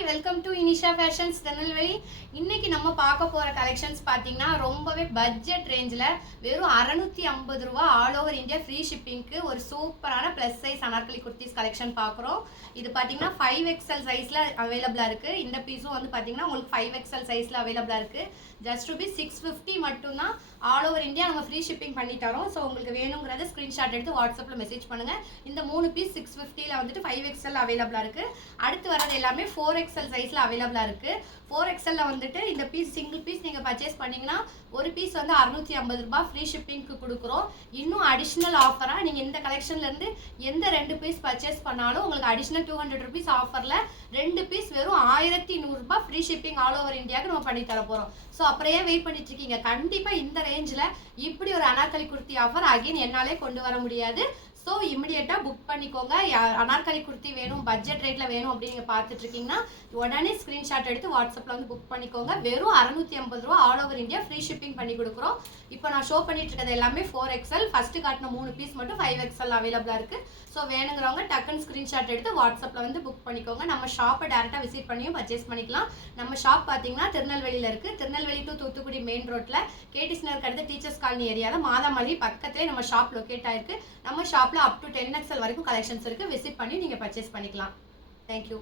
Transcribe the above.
Hi welcome to Inisha fashions Tirunelveli. இன்னைக்கு நம்ம பார்க்க போகிற கலெக்ஷன்ஸ் பார்த்தீங்கன்னா ரொம்பவே பட்ஜெட் ரேஞ்சில் வெறும் 650 ரூபா ஆல் ஓவர் இந்தியா ஃப்ரீ ஷிப்பிங்க்கு ஒரு சூப்பரான plus size Anarkali kurtis collection பார்க்குறோம். இது பார்த்தீங்கன்னா 5XL சைஸில் அவைலபிளாக இருக்குது. இந்த பீஸும் வந்து பார்த்தீங்கன்னா உங்களுக்கு 5XL சைஸில் அவைலபிளாக இருக்குது. ஜஸ்ட் ருபீஸ் 650 மட்டும்தான். ஆல் ஓவர் இந்தியா நம்ம ஃப்ரீ ஷிப்பிங் பண்ணி தரோம். ஸோ உங்களுக்கு வேணுங்கிறத ஸ்க்ரீன்ஷாட் எடுத்து வாட்ஸ்அப்பில் மெசேஜ் பண்ணுங்கள். இந்த 3 பீஸ் 650ல் வந்துட்டு 5XL அவைலபிளாக இருக்குது. அடுத்து வரது எல்லாமே 4XL சைஸில் அவைலபிளாக இருக்குது. 4XLல வந்துட்டு இந்த பீஸ் சிங்கிள் பீஸ் நீங்கள் பர்ச்சேஸ் பண்ணிங்கன்னா ஒரு பீஸ் வந்து 650 ரூபாய் ஃப்ரீ ஷிப்பிங்க்கு கொடுக்குறோம். இன்னும் அடிஷ்னல் ஆஃபராக நீங்கள் இந்த கலெக்ஷன்லேருந்து எந்த 2 பீஸ் பர்ச்சேஸ் பண்ணாலும் உங்களுக்கு அடிஷ்னல் 200 ருபீஸ் ஆஃபரில் 2 பீஸ் வெறும் 1100 ரூபாய் ஃப்ரீ ஷிப்பிங் ஆல் ஓவர் இந்தியாவுக்கு நம்ம பண்ணி தர போகிறோம். ஸோ அப்புறம் ஏன் வெயிட் பண்ணிட்டு இருக்கீங்க? கண்டிப்பாக இந்த ரேஞ்சில் இப்படி ஒரு அனார்கலி குர்த்தி ஆஃபர் அகைன் என்னாலே கொண்டு வர முடியாது. ஸோ இமிடியேட்டாக புக் பண்ணிக்கோங்க. அனார்கலி குர்த்தி வேணும், பட்ஜெட் ரேட்டில் வேணும் அப்படின்னு நீங்கள் பார்த்துட்டு இருக்கீங்கன்னா உடனே ஸ்க்ரீன்ஷாட் எடுத்து வாட்ஸ்அப்பில் வந்து புக் பண்ணிக்கோங்க. வெறும் 650 ரூபா all over India free shipping பண்ணி கொடுக்குறோம். இப்போ நான் ஷோ பண்ணிட்டு இருக்கிறது எல்லாமே 4XL. ஃபஸ்ட்டு காட்டின 3 பீஸ் மட்டும் 5XL அவைலபிளாக இருக்குது. ஸோ வேணுங்கிறவங்க டக்குன்னு ஸ்க்ரீன்ஷாட் எடுத்து வாட்ஸ்அப்பில் வந்து புக் பண்ணிக்கோங்க. நம்ம ஷாப்பை டேரெக்டாக விசிட் பண்ணியும் பர்ச்சேஸ் பண்ணிக்கலாம். நம்ம ஷாப் பார்த்தீங்கன்னா திருநெல்வேலியில் இருக்குது. திருநெல்வேலி டு தூத்துக்குடி மெயின் ரோட்டில் கேடிசி நகருக்கு அடுத்து டீச்சர்ஸ் காலனி ஏரியாவில் மாதாமல்லி பக்கத்துலேயே நம்ம ஷாப் லொக்கேட் ஆயிருக்கு. நம்ம ஷாப்பில் அப் டு 10XL வரைக்கும் கலெக்ஷன்ஸ் இருக்குது. விசிட் பண்ணி நீங்கள் பர்ச்சேஸ் பண்ணிக்கலாம். தேங்க்யூ.